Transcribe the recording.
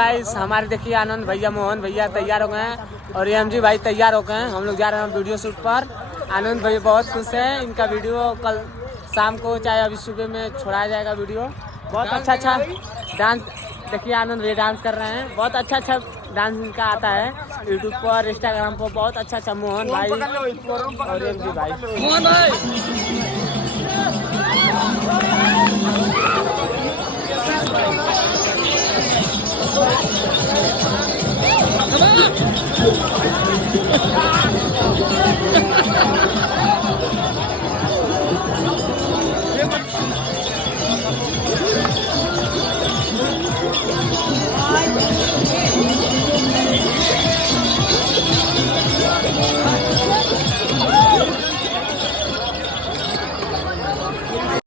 गाइस हमारे देखिए आनंद भैया, मोहन भैया तैयार हो गए हैं और एम जी भाई तैयार हो गए हैं। हम लोग जा रहे हैं वीडियो शूट पर। आनंद भैया बहुत खुश हैं। इनका वीडियो कल शाम को चाहे अभी सुबह में छोड़ाया जाएगा वीडियो। बहुत अच्छा डांस देखिए, आनंद भैया डांस कर रहे हैं। बहुत अच्छा डांस इनका आता है यूट्यूब पर, इंस्टाग्राम पर। बहुत अच्छा मोहन भाई और एम जी भाई। मोहन भाई